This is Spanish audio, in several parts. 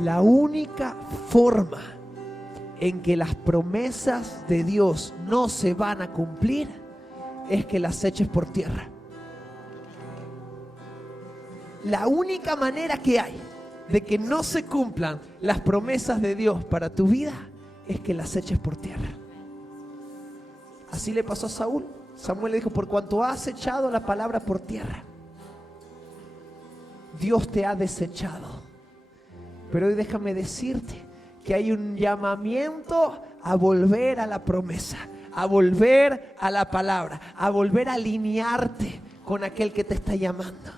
La única forma en que las promesas de Dios no se van a cumplir es que las eches por tierra. La única manera que hay de que no se cumplan las promesas de Dios para tu vida es que las eches por tierra. Así le pasó a Saúl. Samuel le dijo: por cuanto has echado la palabra por tierra, Dios te ha desechado. Pero hoy déjame decirte que hay un llamamiento a volver a la promesa, a volver a la palabra, a volver a alinearte con aquel que te está llamando.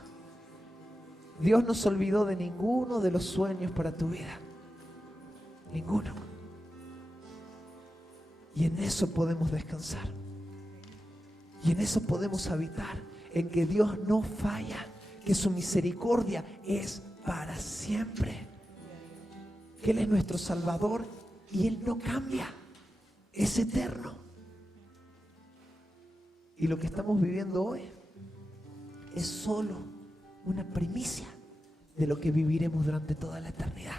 Dios no se olvidó de ninguno de los sueños para tu vida. Ninguno. Y en eso podemos descansar. Y en eso podemos habitar. En que Dios no falla. Que su misericordia es para siempre. Que Él es nuestro Salvador y Él no cambia. Es eterno. Y lo que estamos viviendo hoy es solo una primicia de lo que viviremos durante toda la eternidad.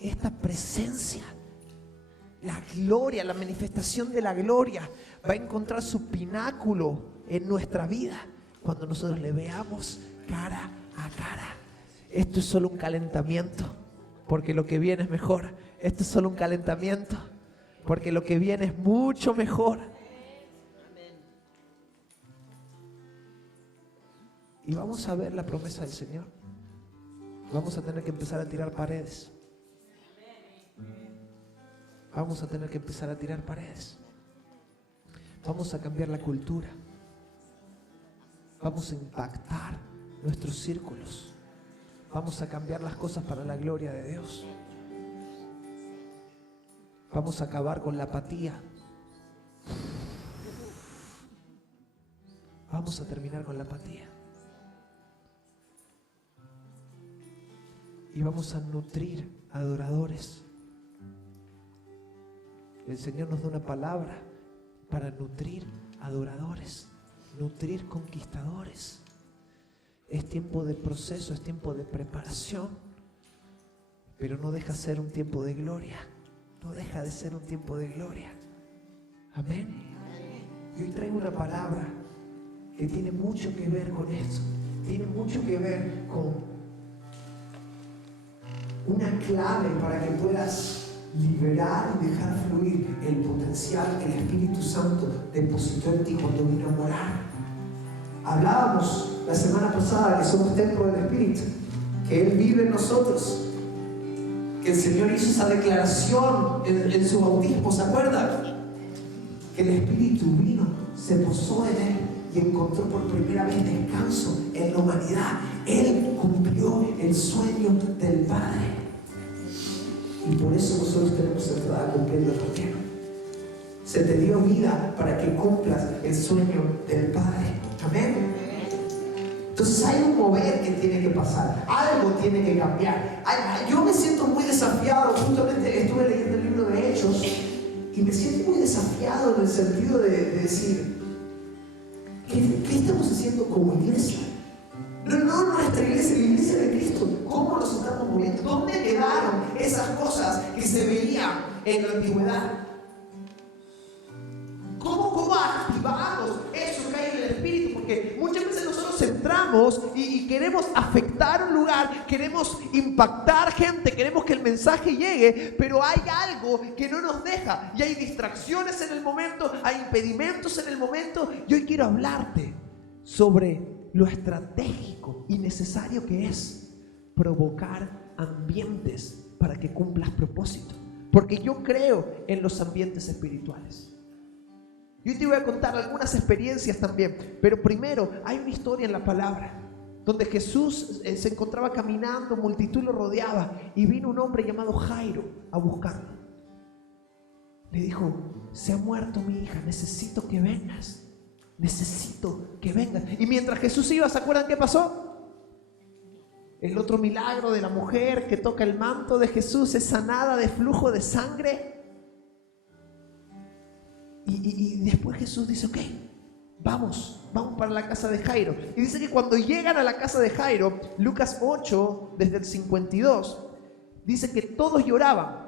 Esta presencia, la gloria, la manifestación de la gloria va a encontrar su pináculo en nuestra vida cuando nosotros le veamos cara a cara. Esto es solo un calentamiento, porque lo que viene es mejor. Esto es solo un calentamiento, porque lo que viene es mucho mejor. Y vamos a ver la promesa del Señor. Vamos a tener que empezar a tirar paredes. Vamos a tener que empezar a tirar paredes. Vamos a cambiar la cultura. Vamos a impactar nuestros círculos. Vamos a cambiar las cosas para la gloria de Dios. Vamos a acabar con la apatía. Vamos a terminar con la apatía. Y vamos a nutrir adoradores. El Señor nos da una palabra para nutrir adoradores, nutrir conquistadores. Es tiempo de proceso, es tiempo de preparación, pero no deja de ser un tiempo de gloria. No deja de ser un tiempo de gloria. Amén. Y hoy traigo una palabra que tiene mucho que ver con esto. Tiene mucho que ver con una clave para que puedas liberar y dejar fluir el potencial que el Espíritu Santo depositó en ti cuando vino a morar. Hablábamos la semana pasada que somos templo del Espíritu, que Él vive en nosotros, que el Señor hizo esa declaración en su bautismo, ¿se acuerdan? Que el Espíritu vino, se posó en Él y encontró por primera vez descanso en la humanidad. Él cumplió el sueño del Padre. Y por eso nosotros tenemos entrada a cumplirlo también. Se te dio vida para que cumplas el sueño del Padre. Amén. Entonces hay un mover que tiene que pasar. Algo tiene que cambiar. Yo me siento muy desafiado. Justamente estuve leyendo el libro de Hechos y me siento muy desafiado en el sentido de decir, ¿qué estamos haciendo como iglesia? No nuestra iglesia, la iglesia de Cristo. ¿Cómo nos estamos moviendo? ¿Dónde quedaron esas cosas que se veían en la antigüedad? ¿Cómo activamos eso que hay en el Espíritu? Porque muchas veces nosotros entramos y queremos afectar un lugar, queremos impactar gente, queremos que el mensaje llegue, pero hay algo que no nos deja. Y hay distracciones en el momento, hay impedimentos en el momento. Y hoy quiero hablarte sobre lo estratégico y necesario que es provocar ambientes para que cumplas propósito. Porque yo creo en los ambientes espirituales. Yo te voy a contar algunas experiencias también, pero primero hay una historia en la palabra donde Jesús se encontraba caminando, multitud lo rodeaba y vino un hombre llamado Jairo a buscarlo. Le dijo: se ha muerto mi hija, necesito que vengas. Necesito que vengas. Y mientras Jesús iba, ¿se acuerdan qué pasó? El otro milagro de la mujer que toca el manto de Jesús, es sanada de flujo de sangre. Y después Jesús dice: ok, vamos para la casa de Jairo. Y dice que cuando llegan a la casa de Jairo, Lucas 8, desde el 52, dice que todos lloraban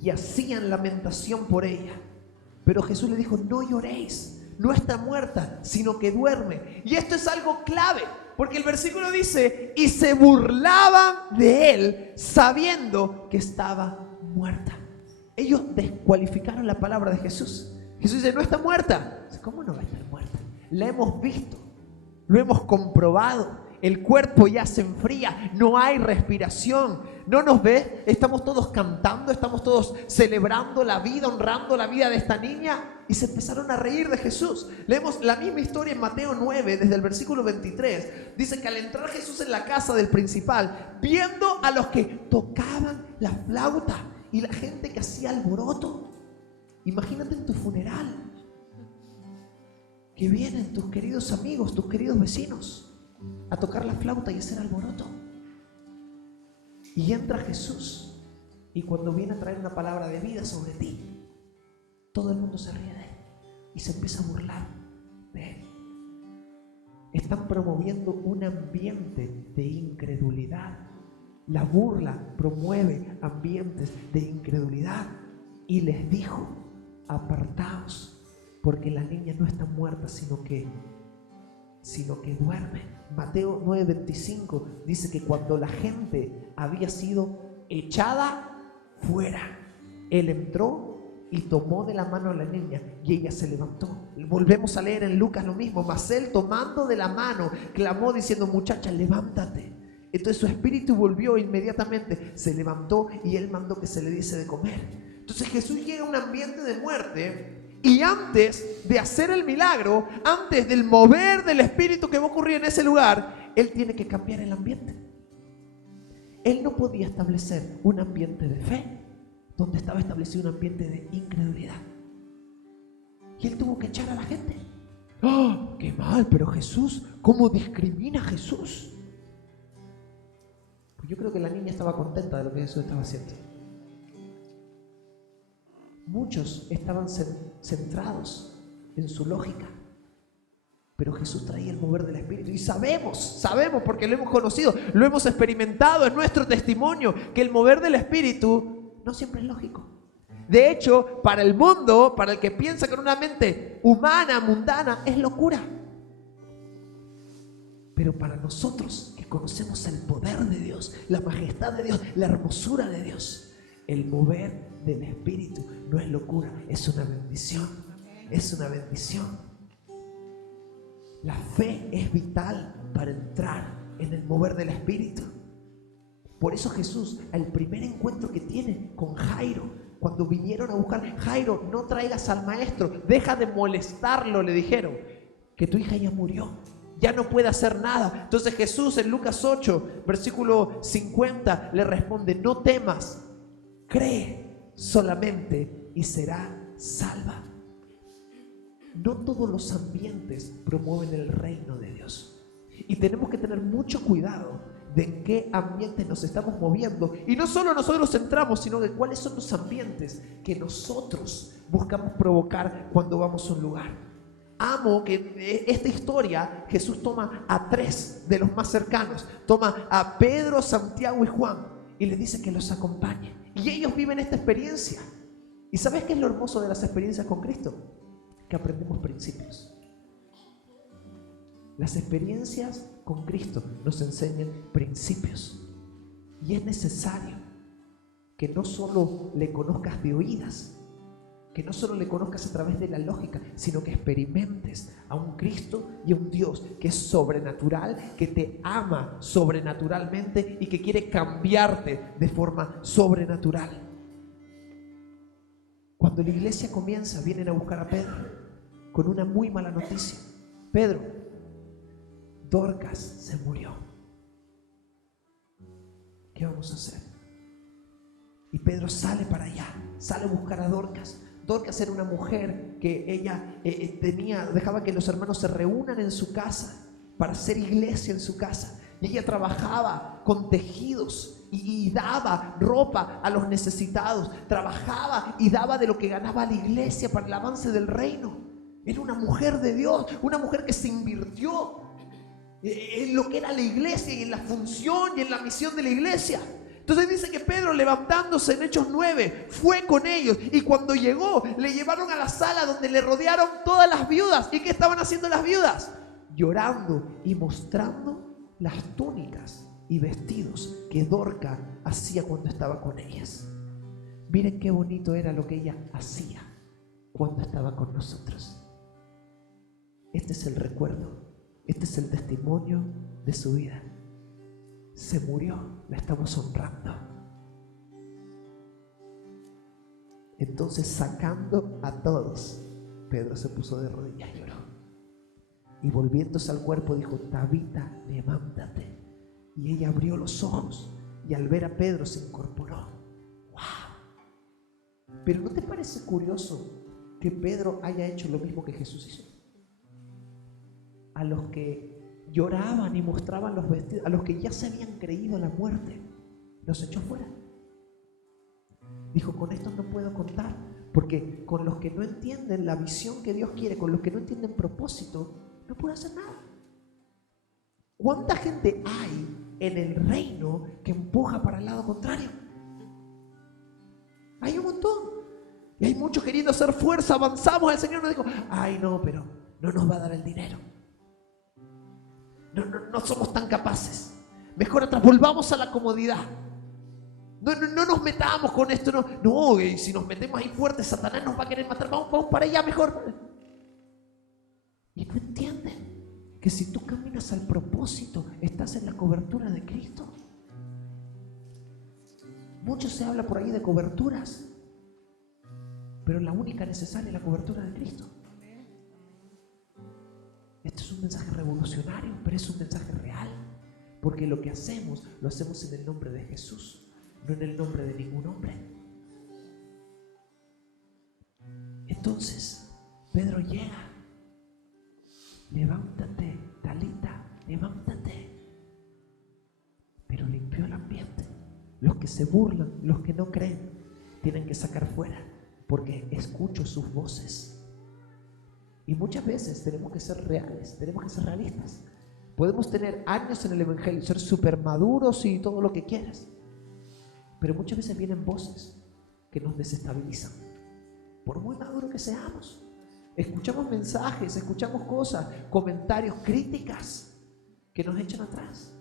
y hacían lamentación por ella. Pero Jesús le dijo: no lloréis, no está muerta, sino que duerme. Y esto es algo clave, porque el versículo dice: y se burlaban de él sabiendo que estaba muerta. Ellos descualificaron la palabra de Jesús. Jesús dice: no está muerta. ¿Cómo no va a estar muerta? La hemos visto, lo hemos comprobado. El cuerpo ya se enfría, no hay respiración. ¿No nos ve? Estamos todos cantando, estamos todos celebrando la vida, honrando la vida de esta niña. Y se empezaron a reír de Jesús. Leemos la misma historia en Mateo 9, desde el versículo 23. Dice que al entrar Jesús en la casa del principal, viendo a los que tocaban la flauta y la gente que hacía alboroto. Imagínate en tu funeral, que vienen tus queridos amigos, tus queridos vecinos a tocar la flauta y hacer alboroto. Y entra Jesús, y cuando viene a traer una palabra de vida sobre ti, todo el mundo se ríe de él y se empieza a burlar de él. Están promoviendo un ambiente de incredulidad. La burla promueve ambientes de incredulidad. Y les dijo: apartaos, porque la niña no está muerta, sino que duerme. Mateo 9:25 dice que cuando la gente había sido echada fuera, él entró y tomó de la mano a la niña y ella se levantó. Volvemos a leer en Lucas lo mismo: mas él, tomando de la mano, clamó diciendo: muchacha, levántate. Entonces su espíritu volvió inmediatamente, se levantó y él mandó que se le diese de comer. Entonces Jesús llega a un ambiente de muerte. Y antes de hacer el milagro, antes del mover del Espíritu que va a ocurrir en ese lugar, Él tiene que cambiar el ambiente. Él no podía establecer un ambiente de fe donde estaba establecido un ambiente de incredulidad. Y Él tuvo que echar a la gente. ¡Oh, qué mal! Pero Jesús, ¿cómo discrimina a Jesús? Pues yo creo que la niña estaba contenta de lo que Jesús estaba haciendo. Muchos estaban centrados en su lógica, pero Jesús traía el mover del Espíritu. Y sabemos porque lo hemos conocido, lo hemos experimentado, en nuestro testimonio, que el mover del Espíritu no siempre es lógico. De hecho, para el mundo, para el que piensa con una mente humana, mundana, es locura. Pero para nosotros que conocemos el poder de Dios, la majestad de Dios, la hermosura de Dios, el mover del Espíritu no es locura, es una bendición. Es una bendición. La fe es vital para entrar en el mover del Espíritu. Por eso Jesús, el primer encuentro que tiene con Jairo, cuando vinieron a buscar: Jairo, no traigas al maestro, deja de molestarlo, le dijeron, que tu hija ya murió, ya no puede hacer nada. Entonces Jesús en Lucas 8, versículo 50, le responde: no temas, cree solamente y será salva. No todos los ambientes promueven el reino de Dios. Y tenemos que tener mucho cuidado de en qué ambiente nos estamos moviendo. Y no solo nosotros entramos, sino de cuáles son los ambientes que nosotros buscamos provocar cuando vamos a un lugar. Amo que esta historia Jesús toma a 3 de los más cercanos. Toma a Pedro, Santiago y Juan y les dice que los acompañe. Y ellos viven esta experiencia. ¿Y sabes qué es lo hermoso de las experiencias con Cristo? Que aprendemos principios. Las experiencias con Cristo nos enseñan principios. Y es necesario que no solo le conozcas de oídas, que no solo le conozcas a través de la lógica, sino que experimentes a un Cristo y a un Dios que es sobrenatural, que te ama sobrenaturalmente y que quiere cambiarte de forma sobrenatural. Cuando la iglesia comienza, vienen a buscar a Pedro con una muy mala noticia. Pedro, Dorcas se murió. ¿Qué vamos a hacer? Y Pedro sale para allá, sale a buscar a Dorcas. Dorcas era una mujer que ella dejaba que los hermanos se reúnan en su casa para hacer iglesia en su casa. Y ella trabajaba con tejidos y daba ropa a los necesitados. Trabajaba y daba de lo que ganaba a la iglesia para el avance del reino. Era una mujer de Dios, una mujer que se invirtió en lo que era la iglesia y en la función y en la misión de la iglesia. Entonces dice que Pedro, levantándose en Hechos 9, fue con ellos, y cuando llegó le llevaron a la sala donde le rodearon todas las viudas. ¿Y qué estaban haciendo las viudas? Llorando y mostrando las túnicas y vestidos que Dorca hacía cuando estaba con ellas. Miren qué bonito era lo que ella hacía cuando estaba con nosotros. Este es el recuerdo, este es el testimonio de su vida. Se murió, la estamos honrando. Entonces, sacando a todos, Pedro se puso de rodillas y lloró. Y volviéndose al cuerpo dijo: Tabita, levántate. Y ella abrió los ojos y al ver a Pedro se incorporó. ¡Wow! Pero ¿no te parece curioso que Pedro haya hecho lo mismo que Jesús hizo? A los que lloraban y mostraban los vestidos, a los que ya se habían creído la muerte, los echó fuera. Dijo: con esto no puedo contar, porque con los que no entienden la visión que Dios quiere, con los que no entienden propósito, no puedo hacer nada. ¿Cuánta gente hay en el reino que empuja para el lado contrario? Hay un montón. Y hay muchos queriendo hacer fuerza. Avanzamos, el Señor nos dijo: ay no, pero no nos va a dar el dinero. No somos tan capaces. Mejor atrás, volvamos a la comodidad. No nos metamos con esto. No, y si nos metemos ahí fuerte, Satanás nos va a querer matar. Vamos para allá mejor. Y no entienden que si tú caminas al propósito, estás en la cobertura de Cristo. Mucho se habla por ahí de coberturas, pero la única necesaria es la cobertura de Cristo. Este es un mensaje revolucionario, pero es un mensaje real, porque lo que hacemos, lo hacemos en el nombre de Jesús, no en el nombre de ningún hombre. Entonces Pedro llega: levántate, Talita, levántate. Pero limpió el ambiente. Los que se burlan, los que no creen, tienen que sacar fuera, porque escucho sus voces. Y muchas veces tenemos que ser reales, tenemos que ser realistas. Podemos tener años en el evangelio, ser súper maduros y todo lo que quieras, pero muchas veces vienen voces que nos desestabilizan, por muy maduros que seamos. Escuchamos mensajes, escuchamos cosas, comentarios, críticas que nos echan atrás.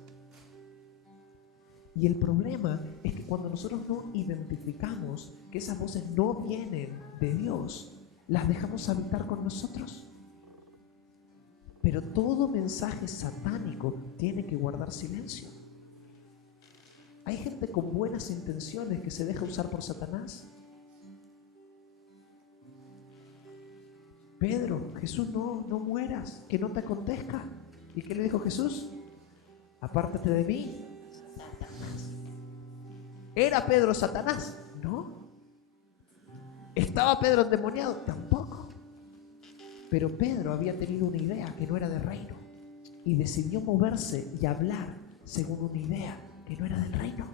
Y el problema es que cuando nosotros no identificamos que esas voces no vienen de Dios, las dejamos habitar con nosotros. Pero todo mensaje satánico tiene que guardar silencio. Hay gente con buenas intenciones que se deja usar por Satanás. Pedro, Jesús, no mueras, que no te acontezca. ¿Y qué le dijo Jesús? Apártate de mí, Satanás. ¿Era Pedro Satanás? No. ¿Estaba Pedro endemoniado? Tampoco. Pero Pedro había tenido una idea que no era del reino y decidió moverse y hablar según una idea que no era del reino.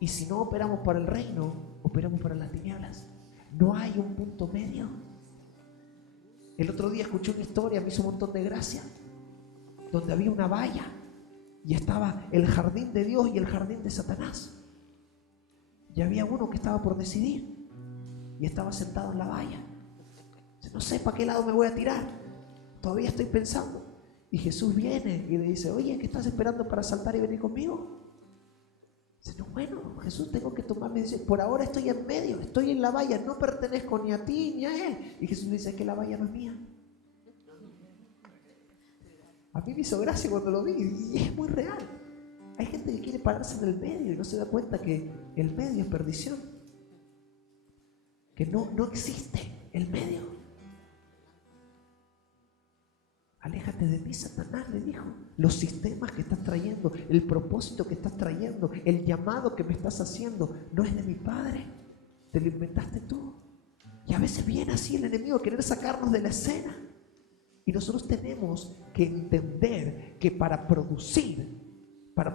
Y si no operamos para el reino, operamos para las tinieblas. No hay un punto medio. El otro día escuché una historia, me hizo un montón de gracia, donde había una valla y estaba el jardín de Dios y el jardín de Satanás. Y había uno que estaba por decidir y estaba sentado en la valla. No sé para qué lado me voy a tirar, todavía estoy pensando. Y Jesús viene y le dice: oye, ¿qué estás esperando para saltar y venir conmigo? Dice: no, bueno, Jesús, tengo que tomarme. Dice: por ahora estoy en medio, estoy en la valla, no pertenezco ni a ti ni a él. Y Jesús le dice: es que la valla no es mía. A mí me hizo gracia cuando lo vi y es muy real. Hay gente que quiere pararse en el medio y no se da cuenta que el medio es perdición, que no existe el medio. Aléjate de mí, Satanás, le dijo. Los sistemas que estás trayendo, el propósito que estás trayendo, el llamado que me estás haciendo, no es de mi Padre. Te lo inventaste tú. Y a veces viene así el enemigo a querer sacarnos de la escena. Y nosotros tenemos que entender que para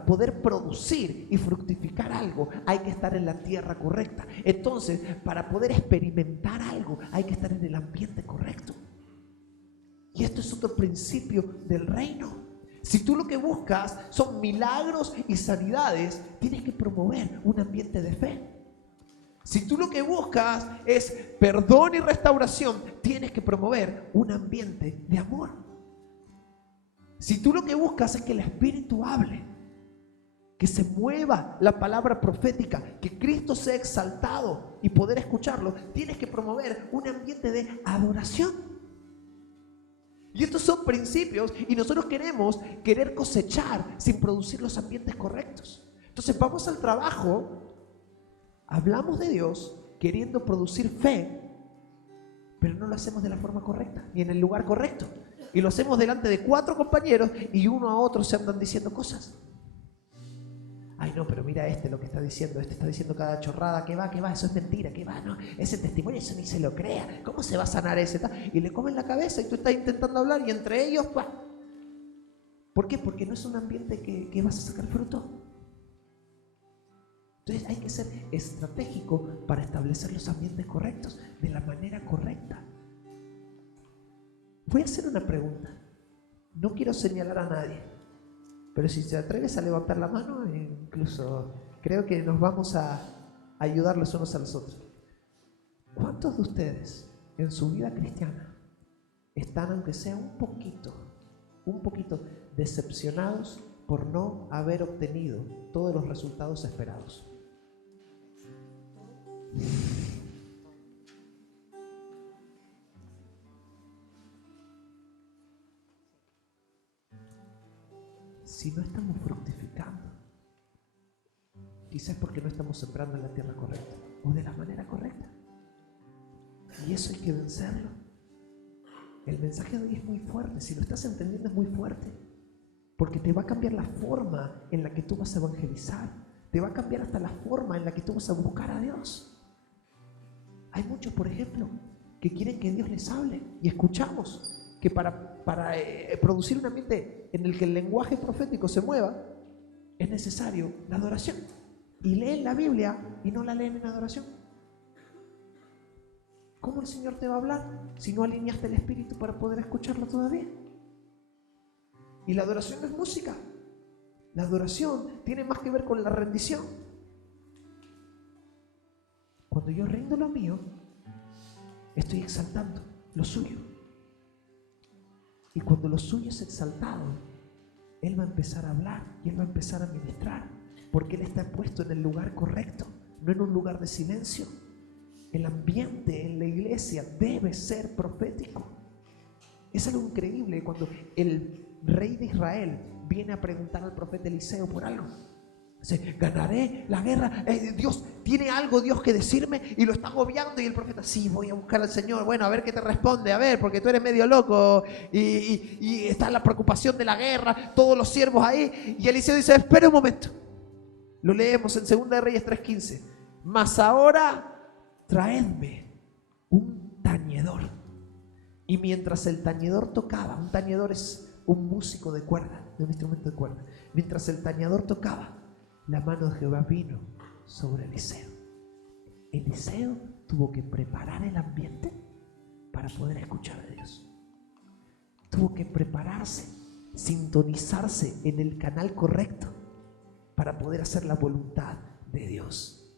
poder producir y fructificar algo, hay que estar en la tierra correcta. Entonces, para poder experimentar algo, hay que estar en el ambiente correcto. Y esto es otro principio del reino. Si tú lo que buscas son milagros y sanidades, tienes que promover un ambiente de fe. Si tú lo que buscas es perdón y restauración, tienes que promover un ambiente de amor. Si tú lo que buscas es que el Espíritu hable, que se mueva la palabra profética, que Cristo sea exaltado y poder escucharlo, tienes que promover un ambiente de adoración. Y estos son principios y nosotros querer cosechar sin producir los ambientes correctos. Entonces vamos al trabajo, hablamos de Dios queriendo producir fe, pero no lo hacemos de la forma correcta, ni en el lugar correcto. Y lo hacemos delante de 4 compañeros y uno a otro se andan diciendo cosas. Ay, no, pero mira lo que está diciendo. Está diciendo cada chorrada. ¿Qué va? Eso es mentira. ¿Qué va? No, ese testimonio, eso ni se lo crea. ¿Cómo se va a sanar ese? Y le comen la cabeza y tú estás intentando hablar y entre ellos, ¡pua! ¿Por qué? Porque no es un ambiente que vas a sacar fruto. Entonces hay que ser estratégico para establecer los ambientes correctos, de la manera correcta. Voy a hacer una pregunta. No quiero señalar a nadie. Pero si te atreves a levantar la mano, incluso creo que nos vamos a ayudar los unos a los otros. ¿Cuántos de ustedes en su vida cristiana están, aunque sea un poquito decepcionados por no haber obtenido todos los resultados esperados? Si no estamos fructificando, quizás porque no estamos sembrando en la tierra correcta o de la manera correcta. Y eso hay que vencerlo. El mensaje de hoy es muy fuerte. Si lo estás entendiendo, es muy fuerte. Porque te va a cambiar la forma en la que tú vas a evangelizar. Te va a cambiar hasta la forma en la que tú vas a buscar a Dios. Hay muchos, por ejemplo, que quieren que Dios les hable. Y escuchamos que para producir un ambiente en el que el lenguaje profético se mueva, es necesario la adoración. Y leen la Biblia y no la leen en adoración. ¿Cómo el Señor te va a hablar si no alineaste el espíritu para poder escucharlo todavía? Y la adoración no es música. La adoración tiene más que ver con la rendición. Cuando yo rindo lo mío, estoy exaltando lo suyo. Y cuando lo suyo es exaltado, Él va a empezar a hablar y Él va a empezar a ministrar, porque Él está puesto en el lugar correcto, no en un lugar de silencio. El ambiente en la iglesia debe ser profético. Es algo increíble cuando el rey de Israel viene a preguntar al profeta Eliseo por algo. Dice, ganaré la guerra. Dios, ¿tiene algo Dios que decirme? Y lo está agobiando y el profeta, sí, voy a buscar al Señor. Bueno, a ver qué te responde, a ver, porque tú eres medio loco. Y está la preocupación de la guerra, todos los siervos ahí. Y Eliseo dice, espera un momento. Lo leemos en 2 de Reyes 3:15. Mas ahora traedme un tañedor. Y mientras el tañedor tocaba, un tañedor es un músico de cuerda, de un instrumento de cuerda. Mientras el tañedor tocaba, la mano de Jehová vino sobre Eliseo. Eliseo tuvo que preparar el ambiente para poder escuchar a Dios. Tuvo que prepararse, sintonizarse en el canal correcto para poder hacer la voluntad de Dios.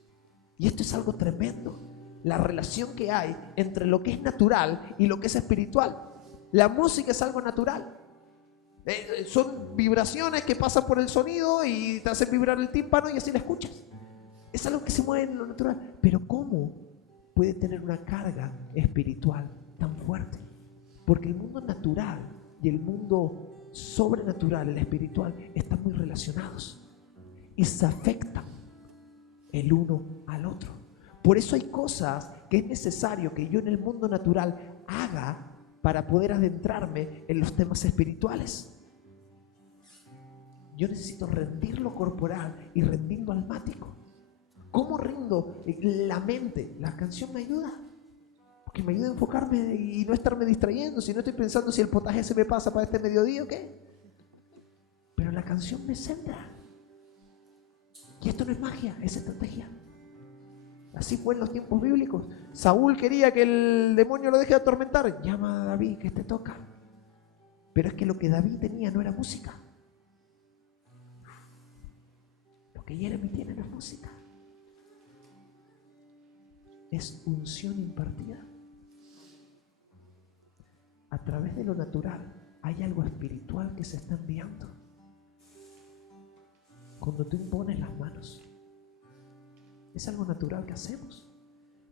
Y esto es algo tremendo, la relación que hay entre lo que es natural y lo que es espiritual. La música es algo natural. Son vibraciones que pasan por el sonido y te hacen vibrar el tímpano y así la escuchas. Es algo que se mueve en lo natural. Pero ¿cómo puede tener una carga espiritual tan fuerte? Porque el mundo natural y el mundo sobrenatural, el espiritual, están muy relacionados y se afectan el uno al otro. Por eso hay cosas que es necesario que yo en el mundo natural haga para poder adentrarme en los temas espirituales. Yo necesito rendir lo corporal y rendir lo almático. ¿Cómo rindo la mente? La canción me ayuda, porque me ayuda a enfocarme y no estarme distrayendo. Si no estoy pensando si el potaje se me pasa para este mediodía o qué. Pero la canción me centra. Y esto no es magia, es estrategia. Así fue en los tiempos bíblicos. Saúl quería que el demonio lo deje de atormentar. Llama a David, que te toca. Pero es que lo que David tenía no era música. que Jeremy tiene no es música. Es unción impartida. A través de lo natural hay algo espiritual que se está enviando. Cuando tú impones las manos, es algo natural que hacemos.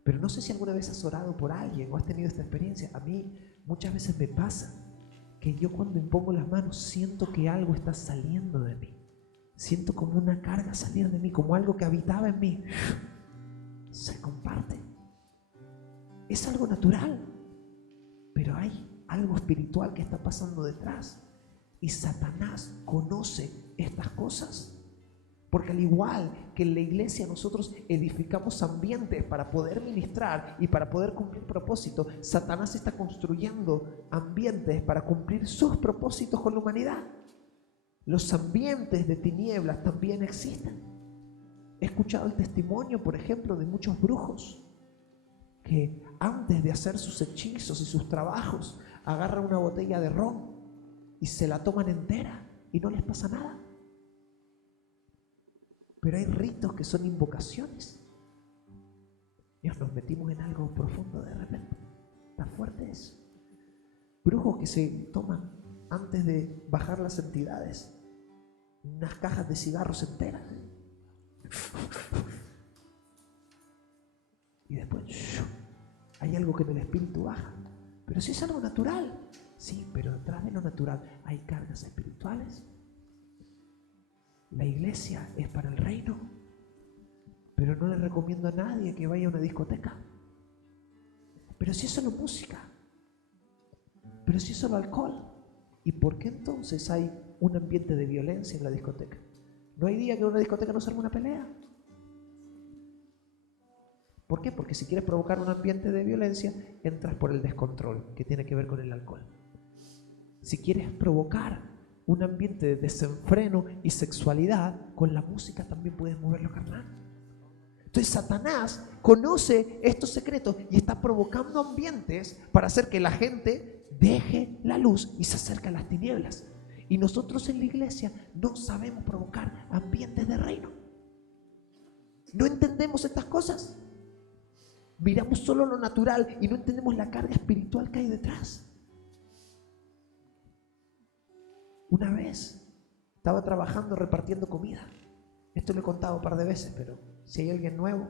Pero no sé si alguna vez has orado por alguien o has tenido esta experiencia. A mí muchas veces me pasa que yo cuando impongo las manos siento que algo está saliendo de mí. Siento como una carga salir de mí, como algo que habitaba en mí. Se comparte. Es algo natural, pero hay algo espiritual que está pasando detrás. Y Satanás conoce estas cosas. Porque al igual que en la iglesia nosotros edificamos ambientes para poder ministrar y para poder cumplir propósitos, Satanás está construyendo ambientes para cumplir sus propósitos con la humanidad. Los ambientes de tinieblas también existen. He escuchado el testimonio, por ejemplo, de muchos brujos que antes de hacer sus hechizos y sus trabajos agarran una botella de ron y se la toman entera y no les pasa nada. Pero hay ritos que son invocaciones. Nos metimos en algo profundo de repente. Tan fuerte es. Brujos que se toman antes de bajar las entidades unas cajas de cigarros enteras. Y después hay algo que en el espíritu baja. Pero si es algo natural. Sí, pero detrás de lo natural hay cargas espirituales. La iglesia es para el reino, pero no le recomiendo a nadie que vaya a una discoteca. Pero si es solo música, pero si es solo alcohol, ¿y por qué entonces hay un ambiente de violencia en la discoteca? ¿No hay día que en una discoteca no se arme una pelea? ¿Por qué? Porque si quieres provocar un ambiente de violencia, entras por el descontrol, que tiene que ver con el alcohol. Si quieres provocar un ambiente de desenfreno y sexualidad, con la música también puedes mover lo carnal. Entonces Satanás conoce estos secretos y está provocando ambientes para hacer que la gente deje la luz y se acerque a las tinieblas. Y nosotros en la iglesia no sabemos provocar ambientes de reino. No entendemos estas cosas. Miramos solo lo natural y no entendemos la carga espiritual que hay detrás. Una vez estaba trabajando repartiendo comida. Esto lo he contado un par de veces, pero si hay alguien nuevo.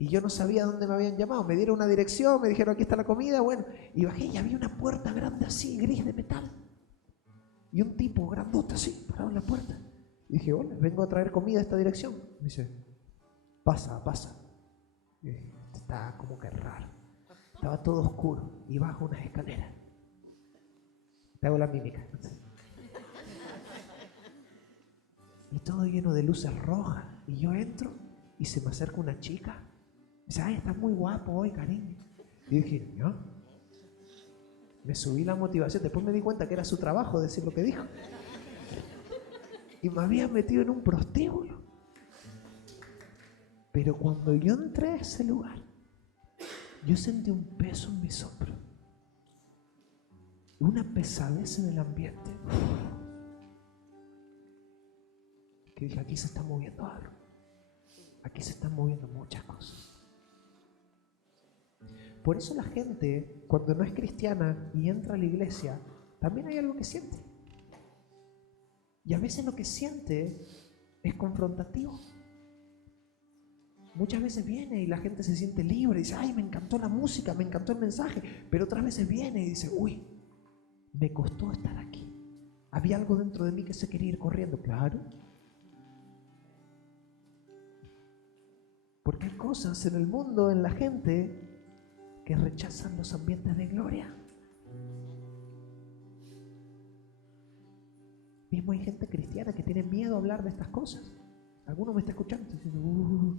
Y yo no sabía dónde me habían llamado. Me dieron una dirección, me dijeron aquí está la comida. Bueno, y bajé y había una puerta grande así, gris de metal. Y un tipo grandote así, parado en la puerta. Y dije, hola, vengo a traer comida a esta dirección. Me dice, pasa. Y dije, está como que raro. Estaba todo oscuro y bajo unas escaleras. Te hago la mímica. Y todo lleno de luces rojas. Y yo entro y se me acerca una chica. Me dice, ay, estás muy guapo hoy, cariño. Y dije, no. Me subí la motivación. Después me di cuenta que era su trabajo decir lo que dijo. Y me había metido en un prostíbulo. Pero cuando yo entré a ese lugar, yo sentí un peso en mis hombros. Una pesadez en el ambiente. Que dije, aquí se está moviendo algo. Aquí se están moviendo muchas cosas. Por eso la gente, cuando no es cristiana y entra a la iglesia, también hay algo que siente. Y a veces lo que siente es confrontativo. Muchas veces viene y la gente se siente libre y dice, ay, me encantó la música, me encantó el mensaje. Pero otras veces viene y dice, uy, me costó estar aquí. Había algo dentro de mí que se quería ir corriendo. Claro. Porque hay cosas en el mundo, en la gente, que rechazan los ambientes de gloria. Mismo hay gente cristiana que tiene miedo a hablar de estas cosas. Alguno me está escuchando diciendo,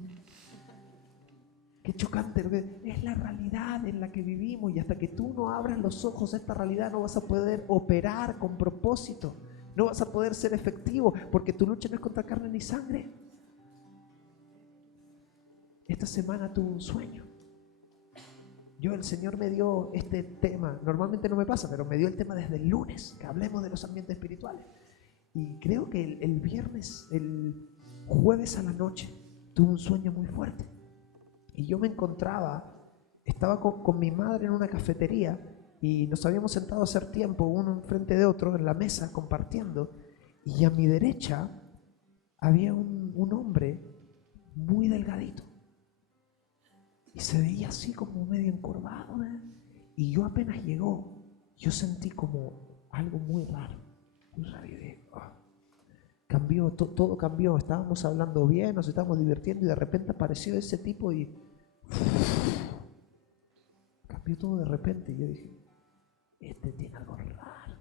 qué chocante. Es la realidad en la que vivimos y hasta que tú no abras los ojos a esta realidad no vas a poder operar con propósito. No vas a poder ser efectivo porque tu lucha no es contra carne ni sangre. Esta semana tuve un sueño. El Señor me dio este tema. Normalmente no me pasa, pero me dio el tema desde el lunes, que hablemos de los ambientes espirituales. Y creo que el viernes, el jueves a la noche, tuve un sueño muy fuerte. Y yo estaba con mi madre en una cafetería y nos habíamos sentado a hacer tiempo, uno enfrente de otro, en la mesa, compartiendo. Y a mi derecha había un hombre muy delgadito. Y se veía así como medio encorvado, ¿eh? Y yo apenas llegó, yo sentí como algo muy raro. Muy raro. Y dije, cambió, todo cambió. Estábamos hablando bien, nos estábamos divirtiendo y de repente apareció ese tipo y cambió todo de repente. Y yo dije, este tiene algo raro.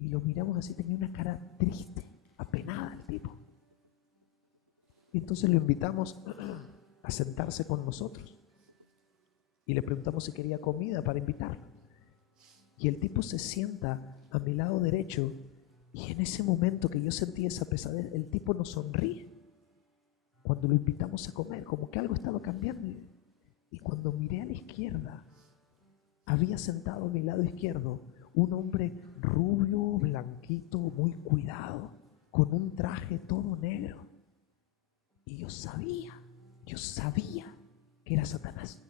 Y lo miramos así, tenía una cara triste, apenada el tipo. Y entonces lo invitamos a sentarse con nosotros. Y le preguntamos si quería comida para invitarlo. Y el tipo se sienta a mi lado derecho y en ese momento que yo sentí esa pesadez, el tipo nos sonríe. Cuando lo invitamos a comer, como que algo estaba cambiando. Y cuando miré a la izquierda, había sentado a mi lado izquierdo un hombre rubio, blanquito, muy cuidado, con un traje todo negro. Y yo sabía que era Satanás.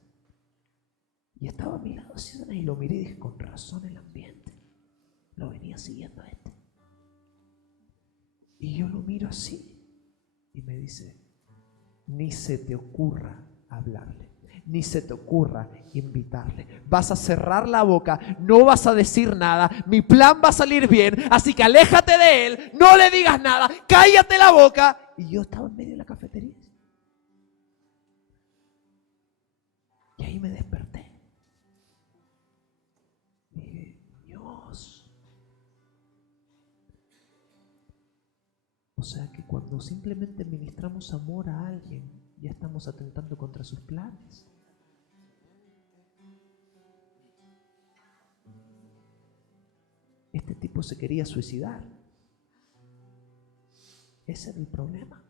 Y estaba a mi lado así, y lo miré y dije, con razón el ambiente lo venía siguiendo a este. Y yo lo miro así y me dice, ni se te ocurra hablarle, ni se te ocurra invitarle. Vas a cerrar la boca, no vas a decir nada, mi plan va a salir bien, así que aléjate de él, no le digas nada, cállate la boca. Y yo estaba en medio de la cafetería. Y ahí me desperté. Dije, Dios. O sea que cuando simplemente ministramos amor a alguien, ya estamos atentando contra sus planes. Este tipo se quería suicidar. Ese era el problema.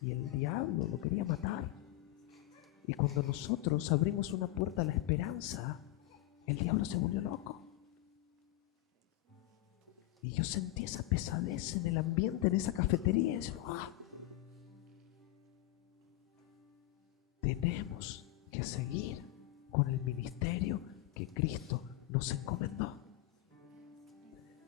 Y el diablo lo quería matar. Y cuando nosotros abrimos una puerta a la esperanza, el diablo se volvió loco. Y yo sentí esa pesadez en el ambiente, en esa cafetería. Y decía, tenemos que seguir con el ministerio que Cristo nos encomendó.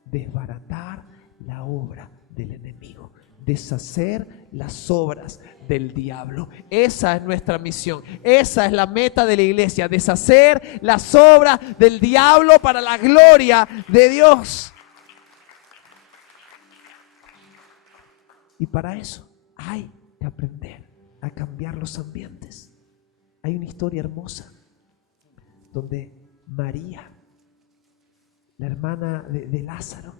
Desbaratar la obra del enemigo, deshacer las obras del diablo. Esa es nuestra misión, esa es la meta de la iglesia, deshacer las obras del diablo para la gloria de Dios. Y para eso hay que aprender a cambiar los ambientes. Hay una historia hermosa donde María, la hermana de Lázaro,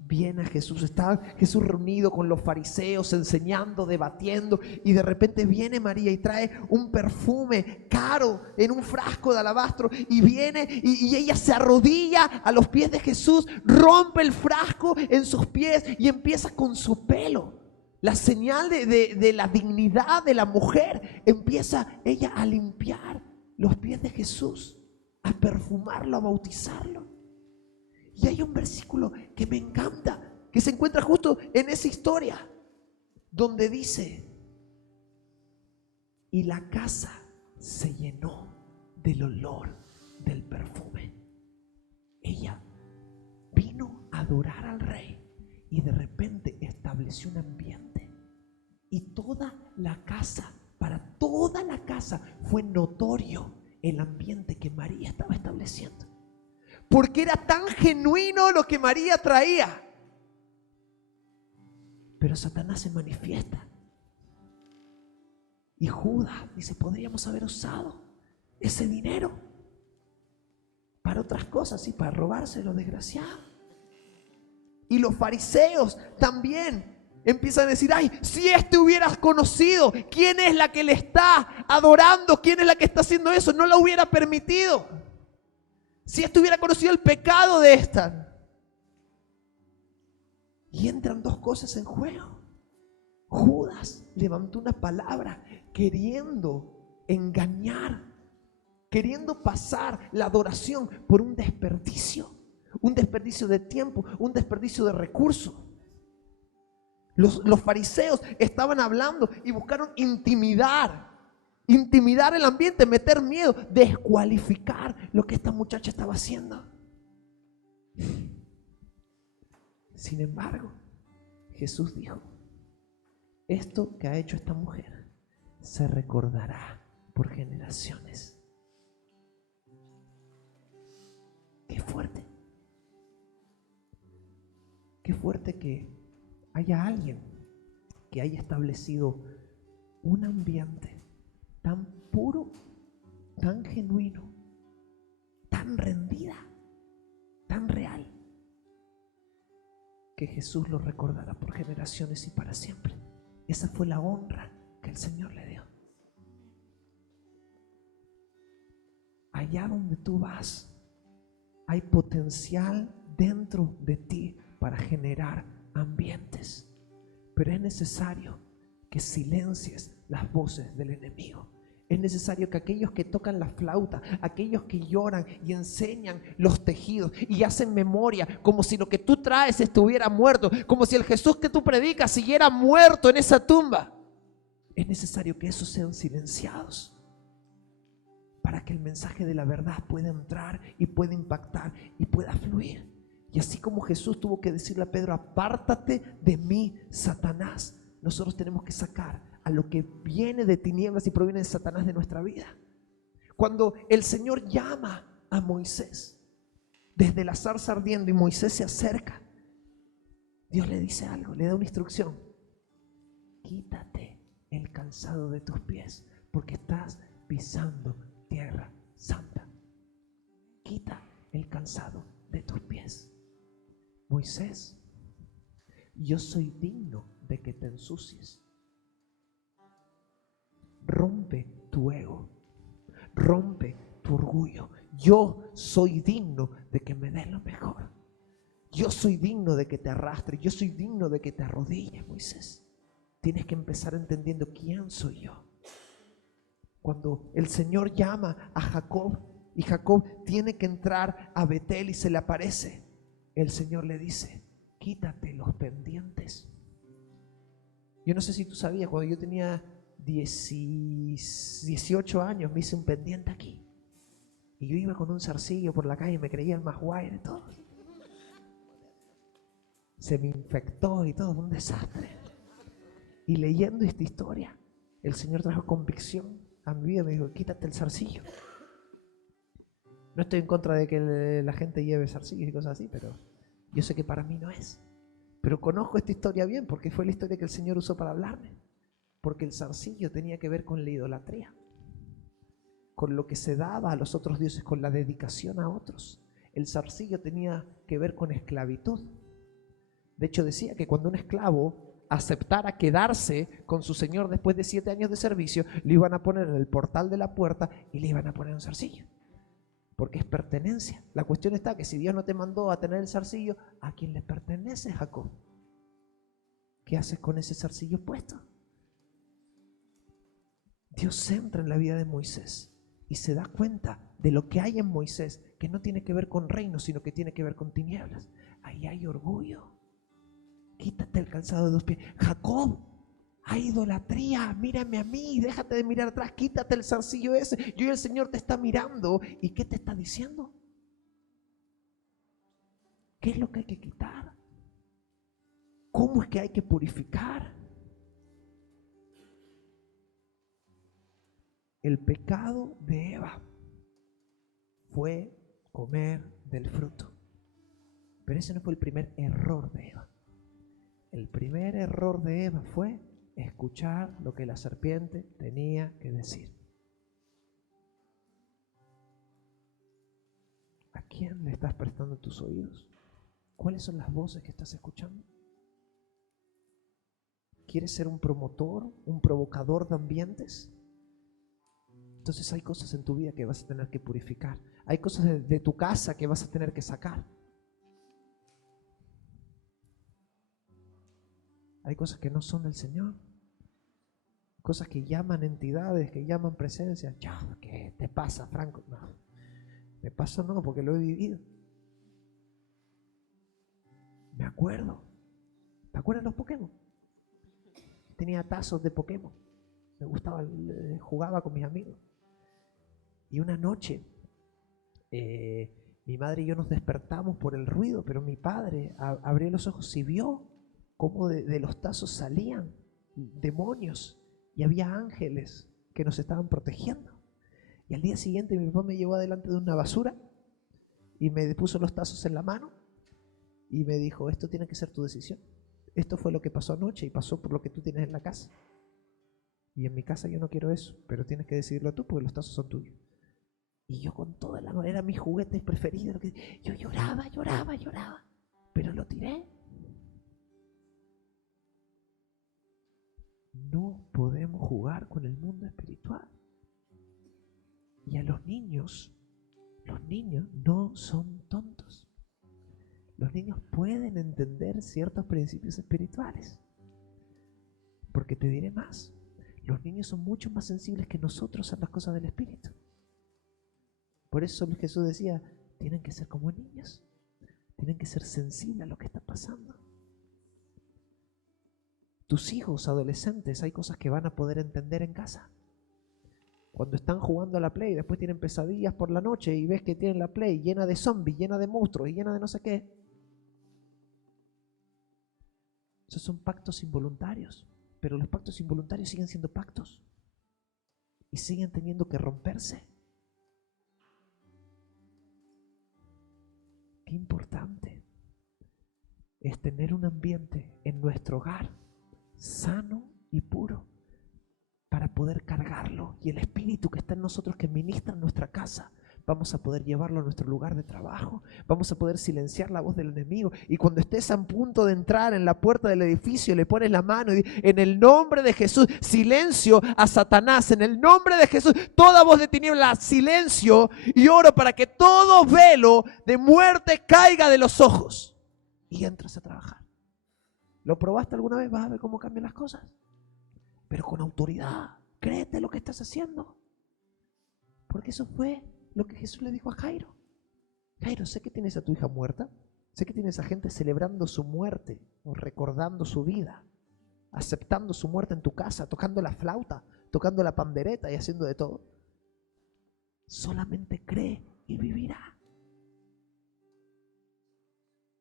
viene a Jesús. Estaba Jesús reunido con los fariseos, enseñando, debatiendo, y de repente viene María y trae un perfume caro en un frasco de alabastro, y viene y ella se arrodilla a los pies de Jesús, rompe el frasco en sus pies y empieza con su pelo, la señal de la dignidad de la mujer. Empieza ella a limpiar los pies de Jesús, a perfumarlo, a bautizarlo. Y hay un versículo que me encanta, que se encuentra justo en esa historia, donde dice, y la casa se llenó del olor del perfume. Ella vino a adorar al rey y de repente estableció un ambiente. Y toda la casa, para toda la casa fue notorio el ambiente que María estaba estableciendo. Porque era tan genuino lo que María traía. Pero Satanás se manifiesta. Y Judas dice, podríamos haber usado ese dinero para otras cosas, y para robárselo, desgraciado. Y los fariseos también empiezan a decir, ay, si hubieras conocido quién es la que le está adorando, quién es la que está haciendo eso, no la hubiera permitido. Si hubiera conocido el pecado de esta. Y entran dos cosas en juego. Judas levantó una palabra queriendo engañar, queriendo pasar la adoración por un desperdicio, un desperdicio de tiempo, un desperdicio de recursos. Los fariseos estaban hablando y buscaron intimidar el ambiente, meter miedo, descualificar lo que esta muchacha estaba haciendo. Sin embargo, Jesús dijo, esto que ha hecho esta mujer se recordará por generaciones. Qué fuerte. Qué fuerte que haya alguien que haya establecido un ambiente tan puro, tan genuino, tan rendida, tan real, que Jesús lo recordará por generaciones y para siempre. Esa fue la honra que el Señor le dio. Allá donde tú vas, hay potencial dentro de ti para generar ambientes, pero es necesario que silencies las voces del enemigo. Es necesario que aquellos que tocan la flauta, aquellos que lloran y enseñan los tejidos y hacen memoria como si lo que tú traes estuviera muerto, como si el Jesús que tú predicas siguiera muerto en esa tumba, es necesario que esos sean silenciados para que el mensaje de la verdad pueda entrar y pueda impactar y pueda fluir. Y así como Jesús tuvo que decirle a Pedro, apártate de mí, Satanás, nosotros tenemos que sacar a lo que viene de tinieblas y proviene de Satanás de nuestra vida. Cuando el Señor llama a Moisés desde la zarza ardiendo y Moisés se acerca, Dios le dice algo, le da una instrucción: quítate el calzado de tus pies porque estás pisando tierra santa. Quita el calzado de tus pies. Moisés, yo soy digno de que te ensucies. Rompe tu ego, rompe tu orgullo. Yo soy digno de que me des lo mejor. Yo soy digno de que te arrastres. Yo soy digno de que te arrodilles, Moisés. Tienes que empezar entendiendo quién soy yo. Cuando el Señor llama a Jacob y Jacob tiene que entrar a Betel y se le aparece, el Señor le dice, quítate los pendientes. Yo no sé si tú sabías, cuando yo tenía 18 años me hice un pendiente aquí. Y yo iba con un zarcillo por la calle y me creía el más guay de todos. Se me infectó y todo, un desastre. Y leyendo esta historia, el Señor trajo convicción a mi vida. Me dijo, quítate el zarcillo. No estoy en contra de que la gente lleve zarcillos y cosas así, pero yo sé que para mí no es. Pero conozco esta historia bien porque fue la historia que el Señor usó para hablarme. Porque el zarcillo tenía que ver con la idolatría, con lo que se daba a los otros dioses, con la dedicación a otros. El zarcillo tenía que ver con esclavitud. De hecho decía que cuando un esclavo aceptara quedarse con su señor después de 7 años de servicio, le iban a poner en el portal de la puerta y le iban a poner un zarcillo, porque es pertenencia. La cuestión está que si Dios no te mandó a tener el zarcillo, ¿a quién le pertenece, Jacob? ¿Qué haces con ese zarcillo puesto? Dios entra en la vida de Moisés y se da cuenta de lo que hay en Moisés, que no tiene que ver con reino, sino que tiene que ver con tinieblas. Ahí hay orgullo. Quítate el calzado de 2 pies. Jacob, hay idolatría. Mírame a mí, déjate de mirar atrás. Quítate el zarcillo ese. Yo y el Señor te está mirando. ¿Y qué te está diciendo? ¿Qué es lo que hay que quitar? ¿Cómo es que hay que purificar? El pecado de Eva fue comer del fruto. Pero ese no fue el primer error de Eva. El primer error de Eva fue escuchar lo que la serpiente tenía que decir. ¿A quién le estás prestando tus oídos? ¿Cuáles son las voces que estás escuchando? ¿Quieres ser un promotor, un provocador de ambientes? Entonces hay cosas en tu vida que vas a tener que purificar. Hay cosas de tu casa que vas a tener que sacar. Hay cosas que no son del Señor. Cosas que llaman entidades, que llaman presencias. ¿Qué te pasa, Franco? No, me pasa no, porque lo he vivido. Me acuerdo. ¿Te acuerdas de los Pokémon? Tenía tazos de Pokémon. Me gustaba, jugaba con mis amigos. Y una noche, mi madre y yo nos despertamos por el ruido, pero mi padre abrió los ojos y vio cómo de los tazos salían demonios y había ángeles que nos estaban protegiendo. Y al día siguiente mi papá me llevó adelante de una basura y me puso los tazos en la mano y me dijo, esto tiene que ser tu decisión. Esto fue lo que pasó anoche y pasó por lo que tú tienes en la casa. Y en mi casa yo no quiero eso, pero tienes que decidirlo tú porque los tazos son tuyos. Y yo con toda la manera, mis juguetes preferidos, yo lloraba, pero lo tiré. No podemos jugar con el mundo espiritual. Y a los niños no son tontos. Los niños pueden entender ciertos principios espirituales. Porque te diré más, los niños son mucho más sensibles que nosotros a las cosas del espíritu. Por eso Jesús decía, tienen que ser como niños, tienen que ser sensibles a lo que está pasando. Tus hijos adolescentes, hay cosas que van a poder entender en casa. Cuando están jugando a la Play, después tienen pesadillas por la noche y ves que tienen la Play llena de zombies, llena de monstruos y llena de no sé qué. Esos son pactos involuntarios, pero los pactos involuntarios siguen siendo pactos y siguen teniendo que romperse. Qué importante es tener un ambiente en nuestro hogar sano y puro para poder cargarlo, y el espíritu que está en nosotros, que ministra en nuestra casa, vamos a poder llevarlo a nuestro lugar de trabajo, vamos a poder silenciar la voz del enemigo, y cuando estés a punto de entrar en la puerta del edificio, le pones la mano y en el nombre de Jesús, silencio a Satanás, en el nombre de Jesús, toda voz de tinieblas, silencio, y oro para que todo velo de muerte caiga de los ojos, y entras a trabajar. ¿Lo probaste alguna vez? Vas a ver cómo cambian las cosas, pero con autoridad. Créete lo que estás haciendo, porque eso fue lo que Jesús le dijo a Jairo. Jairo, sé que tienes a tu hija muerta, sé que tienes a gente celebrando su muerte o recordando su vida, aceptando su muerte en tu casa, tocando la flauta, tocando la pandereta y haciendo de todo. Solamente cree y vivirá.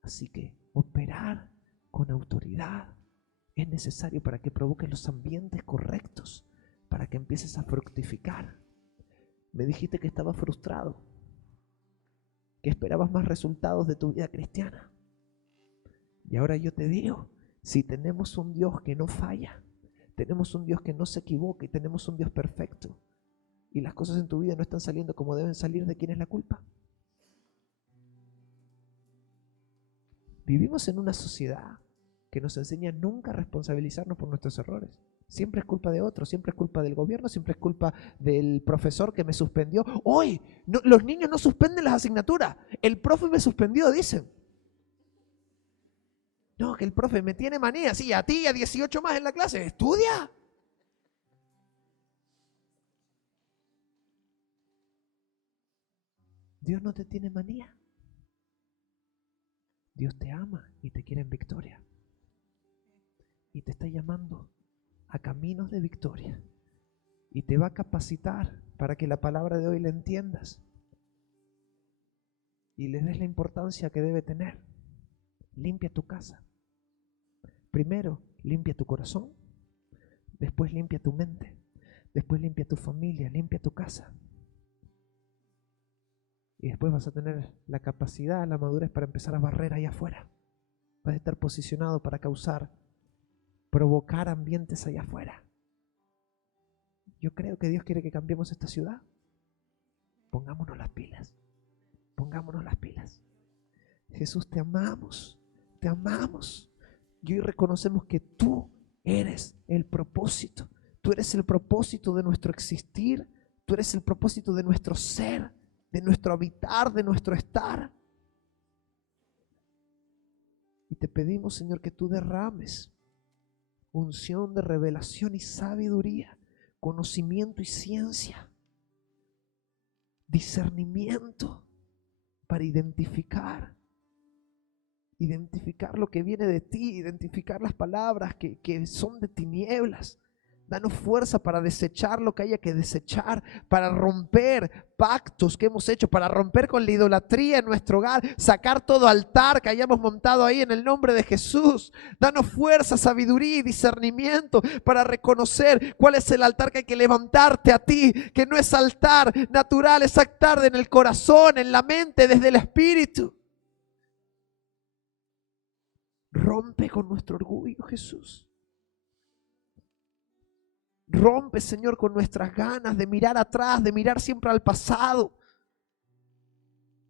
Así que operar con autoridad es necesario para que provoques los ambientes correctos, para que empieces a fructificar. Me dijiste que estabas frustrado, que esperabas más resultados de tu vida cristiana. Y ahora yo te digo, si tenemos un Dios que no falla, tenemos un Dios que no se equivoca y tenemos un Dios perfecto, y las cosas en tu vida no están saliendo como deben salir, ¿de quién es la culpa? Vivimos en una sociedad que nos enseña nunca a responsabilizarnos por nuestros errores. Siempre es culpa de otro, siempre es culpa del gobierno, siempre es culpa del profesor que me suspendió. Hoy no, los niños no suspenden las asignaturas, el profe me suspendió, dicen. No, que el profe me tiene manía, sí, a ti y a 18 más en la clase, estudia. Dios no te tiene manía. Dios te ama y te quiere en victoria. Y te está llamando a caminos de victoria. Y te va a capacitar para que la palabra de hoy la entiendas. Y le des la importancia que debe tener. Limpia tu casa. Primero, limpia tu corazón. Después limpia tu mente. Después limpia tu familia, limpia tu casa. Y después vas a tener la capacidad, la madurez para empezar a barrer allá afuera. Vas a estar posicionado para provocar ambientes allá afuera. Yo creo que Dios quiere que cambiemos esta ciudad. Pongámonos las pilas. Pongámonos las pilas. Jesús, te amamos. Te amamos. Y hoy reconocemos que tú eres el propósito. Tú eres el propósito de nuestro existir. Tú eres el propósito de nuestro ser, de nuestro habitar, de nuestro estar. Y te pedimos, Señor, que tú derrames unción de revelación y sabiduría, conocimiento y ciencia, discernimiento para identificar identificar lo que viene de ti, identificar las palabras que son de tinieblas. Danos fuerza para desechar lo que haya que desechar, para romper pactos que hemos hecho, para romper con la idolatría en nuestro hogar, sacar todo altar que hayamos montado ahí en el nombre de Jesús. Danos fuerza, sabiduría y discernimiento para reconocer cuál es el altar que hay que levantarte a ti, que no es altar natural, es altar en el corazón, en la mente, desde el espíritu. Rompe con nuestro orgullo, Jesús. Rompe, Señor, con nuestras ganas de mirar atrás, de mirar siempre al pasado.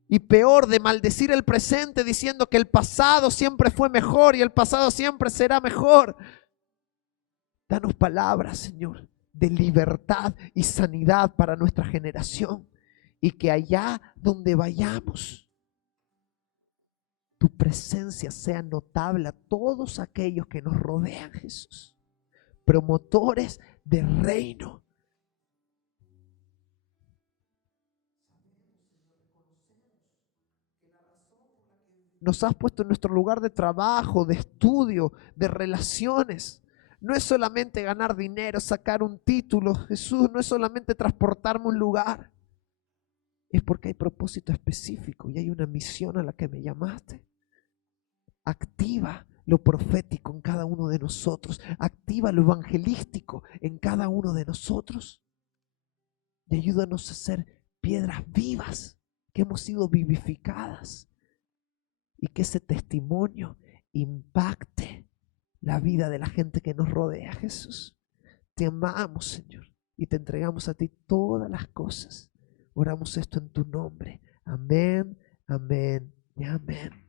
Y peor, de maldecir el presente diciendo que el pasado siempre fue mejor y el pasado siempre será mejor. Danos palabras, Señor, de libertad y sanidad para nuestra generación. Y que allá donde vayamos, tu presencia sea notable a todos aquellos que nos rodean, Jesús. Promotores del reino. Nos has puesto en nuestro lugar de trabajo, de estudio, de relaciones. No es solamente ganar dinero, sacar un título, Jesús, no es solamente transportarme a un lugar. Es porque hay propósito específico y hay una misión a la que me llamaste. Activa lo profético en cada uno de nosotros. Activa lo evangelístico en cada uno de nosotros. Y ayúdanos a ser piedras vivas que hemos sido vivificadas. Y que ese testimonio impacte la vida de la gente que nos rodea, Jesús. Te amamos, Señor, y te entregamos a ti todas las cosas. Oramos esto en tu nombre. Amén, amén y amén.